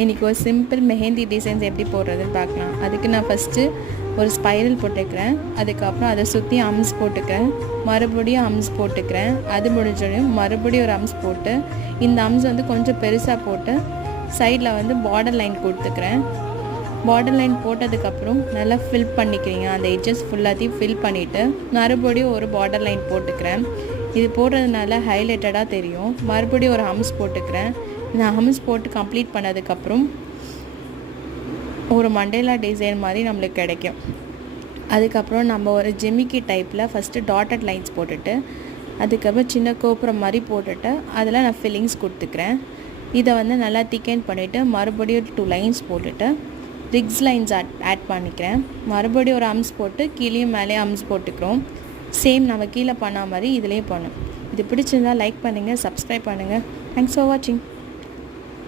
இன்றைக்கி ஒரு simple mehndi designs எப்படி போடுறதுன்னு பார்க்கலாம். அதுக்கு நான் ஃபஸ்ட்டு ஒரு ஸ்பைரல் போட்டுக்கிறேன். அதுக்கப்புறம் அதை சுற்றி அம்ஸ் போட்டுக்கிறேன். மறுபடியும் அம்ஸ் போட்டுக்கிறேன். அது முடிஞ்சோடனையும் மறுபடியும் ஒரு அம்ஸ் போட்டு இந்த அம்ஸ் வந்து கொஞ்சம் பெருசாக போட்டு சைடில் பார்டர் லைன் கொடுத்துக்கிறேன். பார்டர் லைன் போட்டதுக்கப்புறம் நல்லா ஃபில் பண்ணிக்கிறீங்க. அந்த எட்ஜஸ் ஃபுல்லாத்தையும் ஃபில் பண்ணிவிட்டு மறுபடியும் ஒரு பார்டர் லைன் போட்டுக்கிறேன். இது போடுறதுனால ஹைலைட்டடாக தெரியும். மறுபடியும் ஒரு ஹம்ஸ் போட்டுக்கிறேன். இந்த ஹம்ஸ் போட்டு கம்ப்ளீட் பண்ணதுக்கப்புறம் ஒரு மண்டேலா டிசைன் மாதிரி நம்மளுக்கு கிடைக்கும். அதுக்கப்புறம் நம்ம ஒரு ஜிமிக்கி டைப்பில் ஃபஸ்ட்டு டாட்டட் லைன்ஸ் போட்டுட்டு அதுக்கப்புறம் சின்ன கோபுரம் மாதிரி போட்டுட்டு அதில் நான் ஃபில்லிங்ஸ் கொடுத்துக்கிறேன். இதை நல்லா திக்கன் பண்ணிவிட்டு மறுபடியும் 2 லைன்ஸ் போட்டுட்டு ரிக்ஸ் லைன்ஸ் ஆட் பண்ணிக்கிறேன். மறுபடியும் ஒரு அம்ஸ் போட்டு கீழேயும் மேலேயும் அம்ஸ் போட்டுக்கிறோம். சேம் நம்ம கீழே பண்ண மாதிரி இதுலேயும் பண்ணும். இது பிடிச்சிருந்தால் லைக் பண்ணுங்கள், சப்ஸ்கிரைப் பண்ணுங்கள். தேங்க்ஸ் ஃபார் வாட்சிங்.